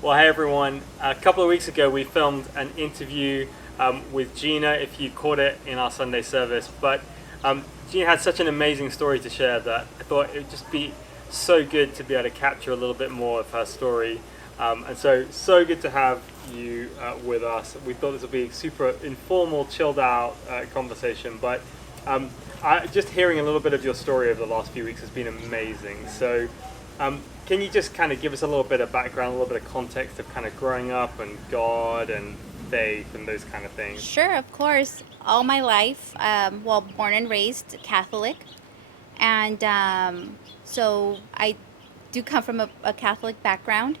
Well, hey everyone. A couple of weeks ago, we filmed an interview with Gina, if you caught it in our Sunday service. But Gina had such an amazing story to share that I thought it would just be so good to be able to capture a little bit more of her story. And so good to have you with us. We thought this would be a super informal, chilled out conversation. But just hearing a little bit of your story over the last few weeks has been amazing. Can you just kind of give us a little bit of background, a little bit of context of kind of growing up and God and faith and those kind of things? Sure, of course. All my life, born and raised Catholic, and so I do come from a Catholic background,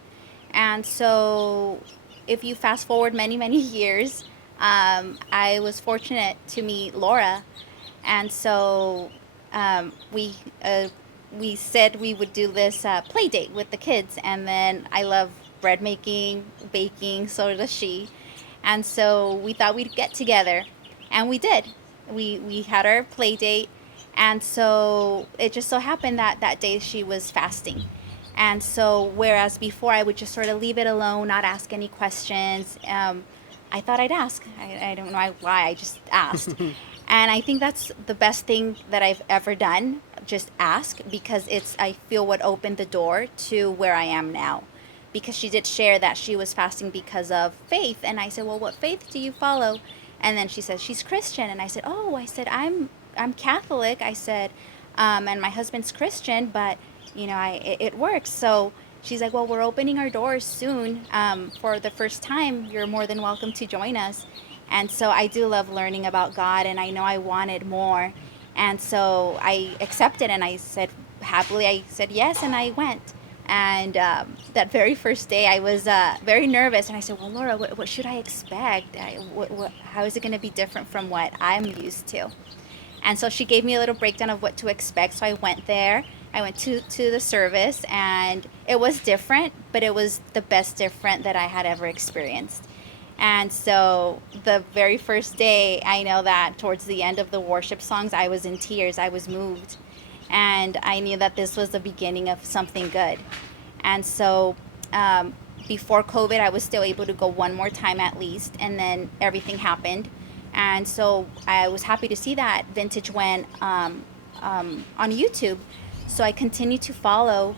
and so if you fast forward many, many years, I was fortunate to meet Laura, and so we said we would do this play date with the kids, and then I love bread making, baking, so does she. And so we thought we'd get together, and we did. We had our play date, and so it just so happened that that day she was fasting. And so, whereas before I would just sort of leave it alone, not ask any questions, I thought I'd ask. I don't know why, I just asked. And I think that's the best thing that I've ever done, just ask, because I feel what opened the door to where I am now. Because she did share that she was fasting because of faith. And I said, well, what faith do you follow? And then she said, she's Christian. And I said, oh, I'm Catholic. I said, and my husband's Christian, but it works. So she's like, well, we're opening our doors soon. For the first time, you're more than welcome to join us. And so I do love learning about God, and I know I wanted more. And so I accepted, and I said, happily, I said yes, and I went. And that very first day, I was very nervous, and I said, well, Laura, what should I expect? How is it going to be different from what I'm used to? And so she gave me a little breakdown of what to expect. So I went there. I went to the service, and it was different, but it was the best different that I had ever experienced. And so the very first day, I know that towards the end of the worship songs, I was in tears. I was moved. And I knew that this was the beginning of something good. And so before COVID, I was still able to go one more time at least. And then everything happened. And so I was happy to see that Vintage went on YouTube. So I continued to follow.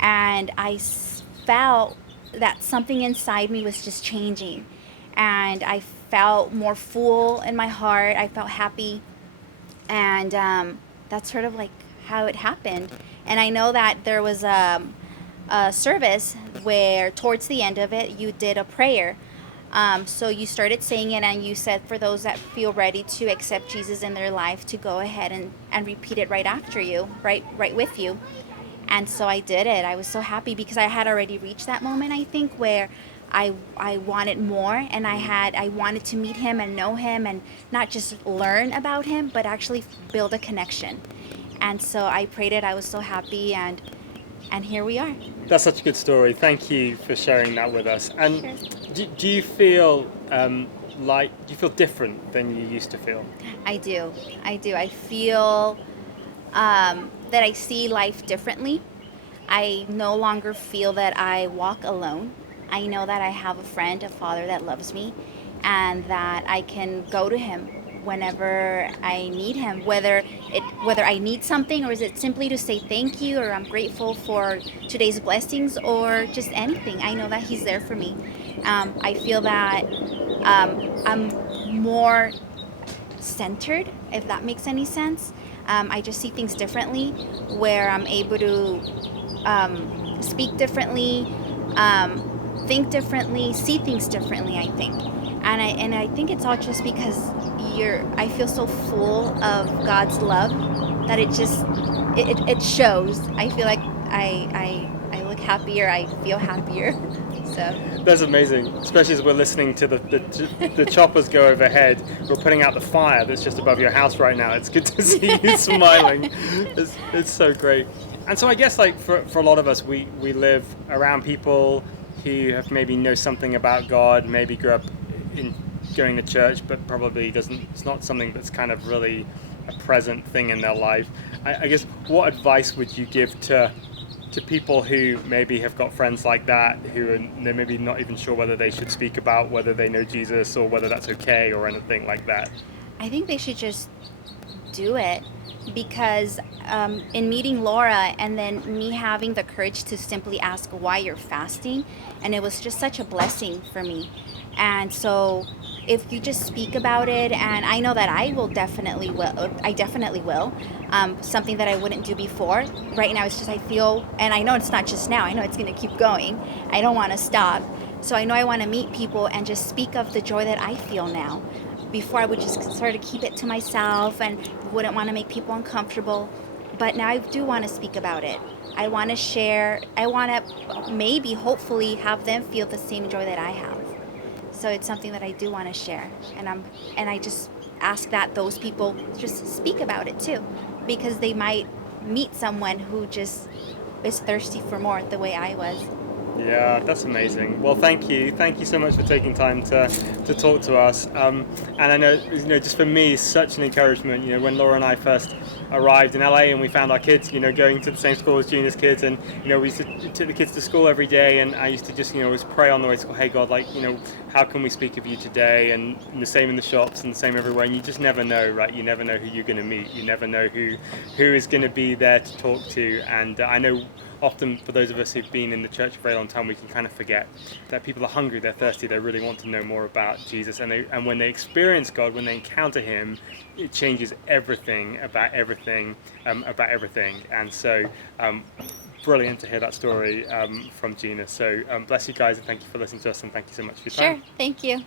And felt that something inside me was just changing. And I felt more full in my heart. I felt happy. And that's sort of like how it happened. And I know that there was a service where towards the end of it, you did a prayer. So you started saying it, and you said for those that feel ready to accept Jesus in their life to go ahead and repeat it right after you, right with you. And so I did it. I was so happy because I had already reached that moment, I think, where I wanted more, and I wanted to meet him and know him and not just learn about him, but actually build a connection. And so I prayed it. I was so happy, and here we are. That's such a good story. Thank you for sharing that with us. And Sure. do you feel do you feel different than you used to feel? I do. I do. I feel that I see life differently. I no longer feel that I walk alone. I know that I have a friend, a father that loves me, and that I can go to him whenever I need him, whether I need something, or is it simply to say thank you, or I'm grateful for today's blessings, or just anything. I know that he's there for me. I feel that I'm more centered, if that makes any sense. I just see things differently, where I'm able to speak differently, think differently, see things differently, I think. And I think it's all just because I feel so full of God's love that it shows. I feel like I look happier, I feel happier. So That's amazing, especially as we're listening to the choppers go overhead. We're putting out the fire that's just above your house right now. It's good to see you smiling. It's so great. And so I guess like for a lot of us, we live around people who have maybe know something about God, maybe grew up in going to church, but probably it's not something that's kind of really a present thing in their life. I guess what advice would you give to to people who maybe have got friends like that, who are they're maybe not even sure whether they should speak about whether they know Jesus or whether that's okay or anything like that? I think they should just do it because in meeting Laura and then me having the courage to simply ask why you're fasting, and it was just such a blessing for me. And so if you just speak about it, and I know that I definitely will, something that I wouldn't do before. Right now it's just I feel, and I know it's not just now, I know it's going to keep going. I don't want to stop. So I know I want to meet people and just speak of the joy that I feel now. Before I would just sort of keep it to myself and wouldn't want to make people uncomfortable. But now I do want to speak about it. I want to share. I want to maybe, hopefully, have them feel the same joy that I have. So it's something that I do want to share, and I just ask that those people just speak about it too, because they might meet someone who just is thirsty for more, the way I was. Yeah, that's amazing. Well, thank you. Thank you so much for taking time to talk to us. And I know, just for me, it's such an encouragement. When Laura and I first arrived in LA and we found our kids, going to the same school as Gina's kids, and we used to took the kids to school every day, and I used to just, always pray on the way to school, hey God, like, how can we speak of you today? And the same in the shops and the same everywhere. And you just never know, right? You never know who you're going to meet. You never know who is going to be there to talk to. And I know often for those of us who've been in the church for a very long time, we can kind of forget that people are hungry, they're thirsty, they really want to know more about Jesus, and when they experience God, when they encounter Him, it changes everything about everything. And so, brilliant to hear that story from Gina. So bless you guys, and thank you for listening to us, and thank you so much for your time. Sure, thank you.